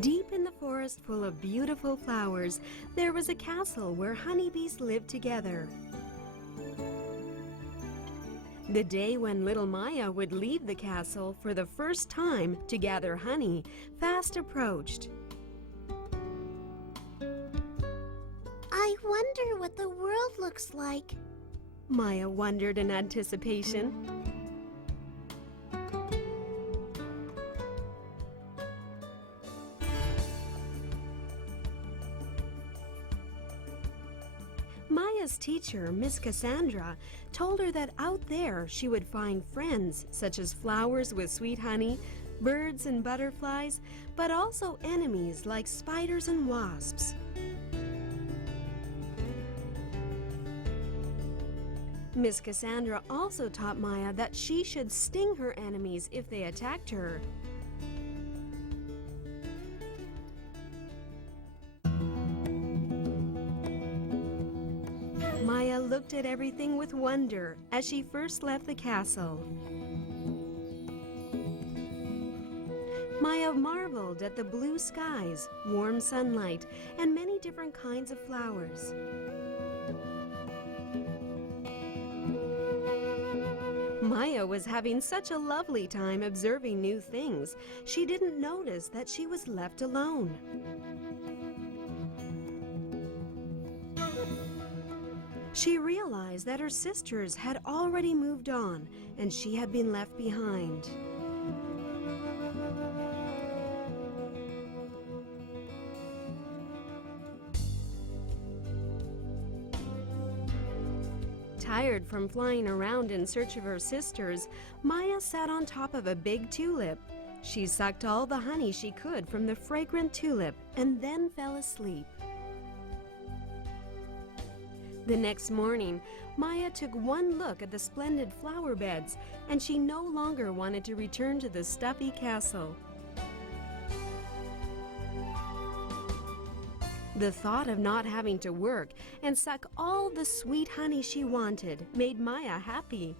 Deep in the forest full of beautiful flowers, there was a castle where honeybees lived together. The day when little Maya would leave the castle for the first time to gather honey fast approached. I wonder what the world looks like. Maya wondered in anticipation. Maya's teacher, Miss Cassandra, told her that out there she would find friends such as flowers with sweet honey, birds and butterflies, but also enemies like spiders and wasps. Miss Cassandra also taught Maya that she should sting her enemies if they attacked her. Maya looked at everything with wonder as she first left the castle. Maya marveled at the blue skies, warm sunlight, and many different kinds of flowers. Maya was having such a lovely time observing new things, she didn't notice that she was left alone. She realized that her sisters had already moved on, and she had been left behind. Tired from flying around in search of her sisters, Maya sat on top of a big tulip. She sucked all the honey she could from the fragrant tulip and then fell asleep. The next morning, Maya took one look at the splendid flower beds, and she no longer wanted to return to the stuffy castle. The thought of not having to work and suck all the sweet honey she wanted made Maya happy.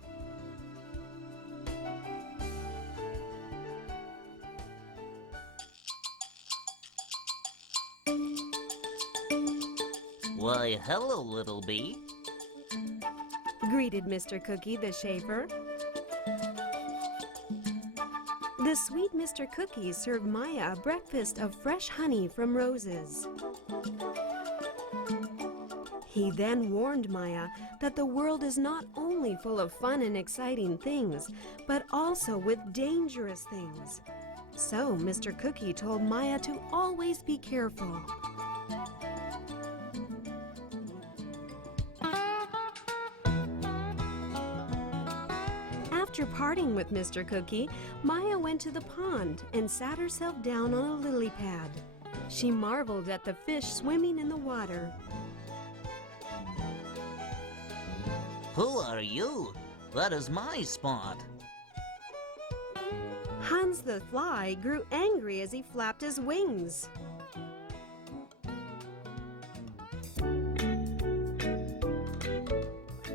Why, hello, little bee. Greeted Mr. Cookie the Shaver. The sweet Mr. Cookie served Maya a breakfast of fresh honey from roses. He then warned Maya that the world is not only full of fun and exciting things, but also with dangerous things. So Mr. Cookie told Maya to always be careful. After parting with Mr. Cookie, Maya went to the pond and sat herself down on a lily pad. She marveled at the fish swimming in the water. Who are you? That is my spot. Hans the fly grew angry as he flapped his wings.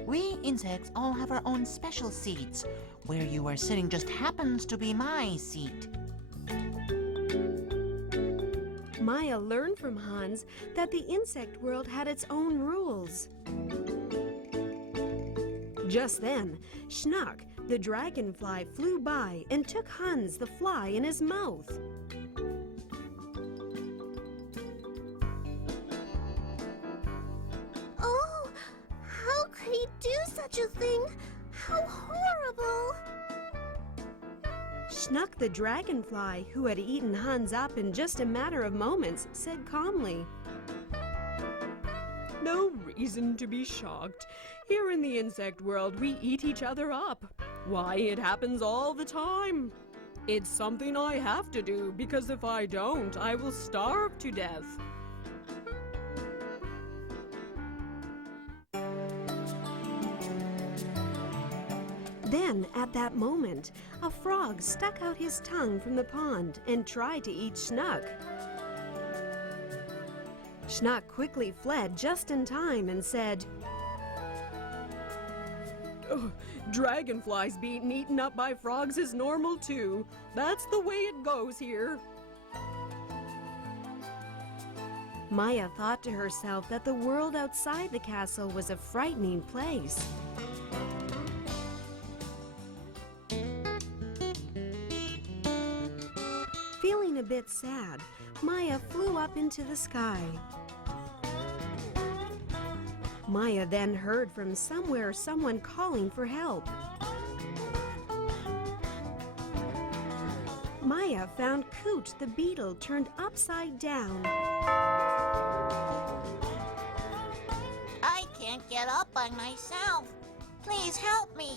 We insects all have our own special seats. Where you are sitting just happens to be my seat. Maya learned from Hans that the insect world had its own rules. Just then, Schnuck, the dragonfly, flew by and took Hans the fly in his mouth. Oh, how could he do such a thing? How horrible! Schnuck the dragonfly, who had eaten Hans up in just a matter of moments, said calmly, "No reason to be shocked. Here in the insect world, we eat each other up. Why, it happens all the time. It's something I have to do, because if I don't, I will starve to death." Then, at that moment, a frog stuck out his tongue from the pond and tried to eat Schnuck. Schnuck quickly fled just in time and said, "Oh, dragonflies being eaten up by frogs is normal too. That's the way it goes here." Maya thought to herself that the world outside the castle was a frightening place. Feeling a bit sad, Maya flew up into the sky. Maya then heard from somewhere someone calling for help. Maya found Coot the beetle turned upside down. I can't get up by myself. Please help me.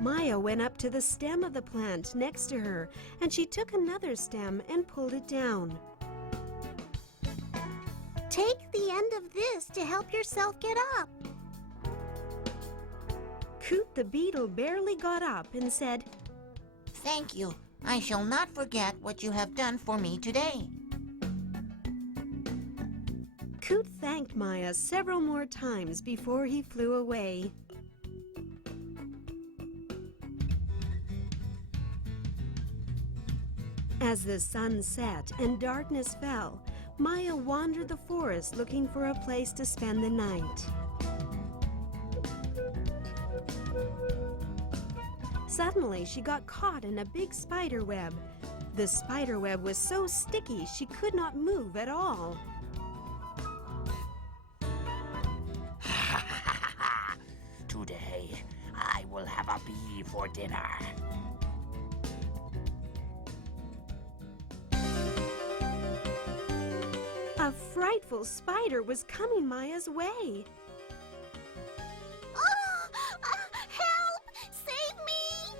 Maya went up to the stem of the plant next to her, and she took another stem and pulled it down. Take the end of this to help yourself get up. Coot the beetle barely got up and said, Thank you. I shall not forget what you have done for me today. Coot thanked Maya several more times before he flew away. As the sun set and darkness fell, Maya wandered the forest looking for a place to spend the night. Suddenly, she got caught in a big spider web. The spider web was so sticky she could not move at all. Today, I will have a bee for dinner. A frightful spider was coming Maya's way. Help! Save me!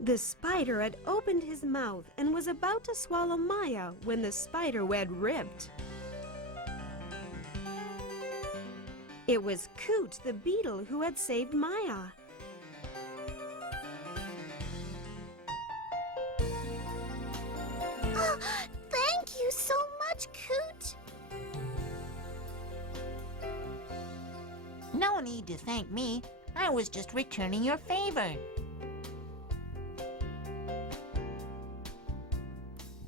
The spider had opened his mouth and was about to swallow Maya when the spider web ripped. It was Coot the beetle who had saved Maya. Thank you so much, Coot. No need to thank me. I was just returning your favor.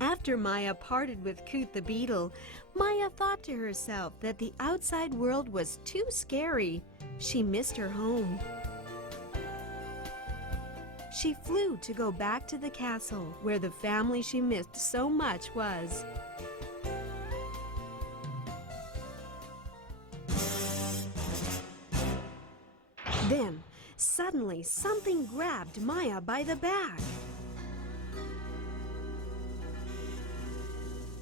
After Maya parted with Coot the beetle, Maya thought to herself that the outside world was too scary. She missed her home. She flew to go back to the castle where the family she missed so much was. Then, suddenly, something grabbed Maya by the back.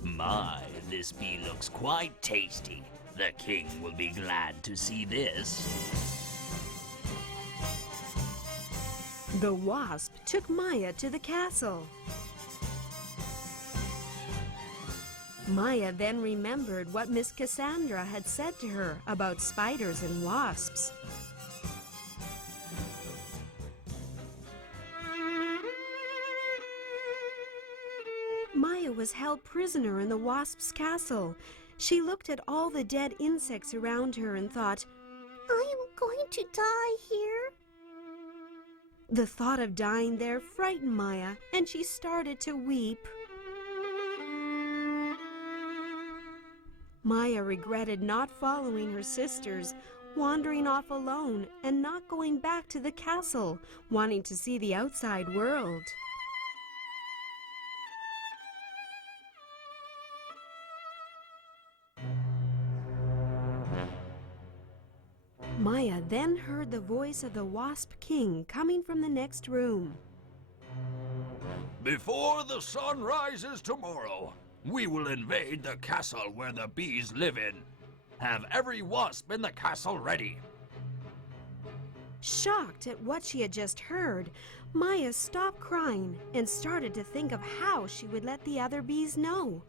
My, this bee looks quite tasty. The king will be glad to see this. The wasp took Maya to the castle. Maya then remembered what Miss Cassandra had said to her about spiders and wasps. Maya was held prisoner in the wasp's castle. She looked at all the dead insects around her and thought, I am going to die here. The thought of dying there frightened Maya, and she started to weep. Maya regretted not following her sisters, wandering off alone, and not going back to the castle, wanting to see the outside world. Maya then heard the voice of the Wasp King coming from the next room. Before the sun rises tomorrow, we will invade the castle where the bees live in. Have every wasp in the castle ready. Shocked at what she had just heard, Maya stopped crying and started to think of how she would let the other bees know.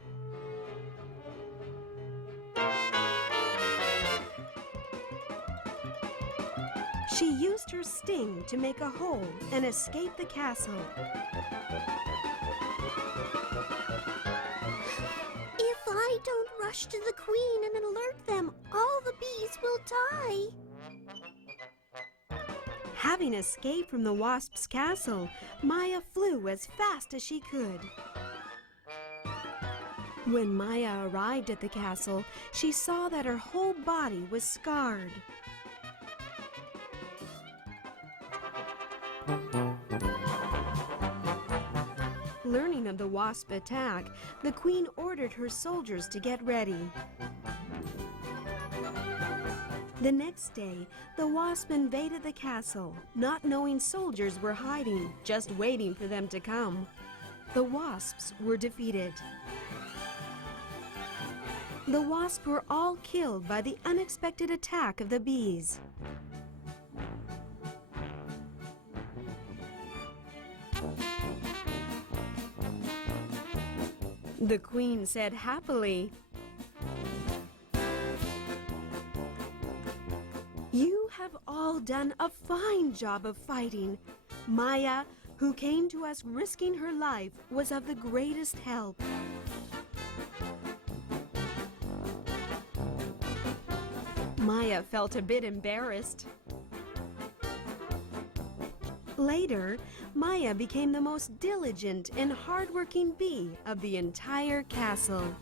She used her sting to make a hole and escape the castle. If I don't rush to the queen and alert them, all the bees will die. Having escaped from the wasp's castle, Maya flew as fast as she could. When Maya arrived at the castle, she saw that her whole body was scarred. Learning of the wasp attack, the queen ordered her soldiers to get ready. The next day, the wasp invaded the castle, not knowing soldiers were hiding, just waiting for them to come. The wasps were defeated. The wasps were all killed by the unexpected attack of the bees. The queen said happily, "You have all done a fine job of fighting. Maya, who came to us risking her life, was of the greatest help." Maya felt a bit embarrassed. Later, Maya became the most diligent and hardworking bee of the entire castle.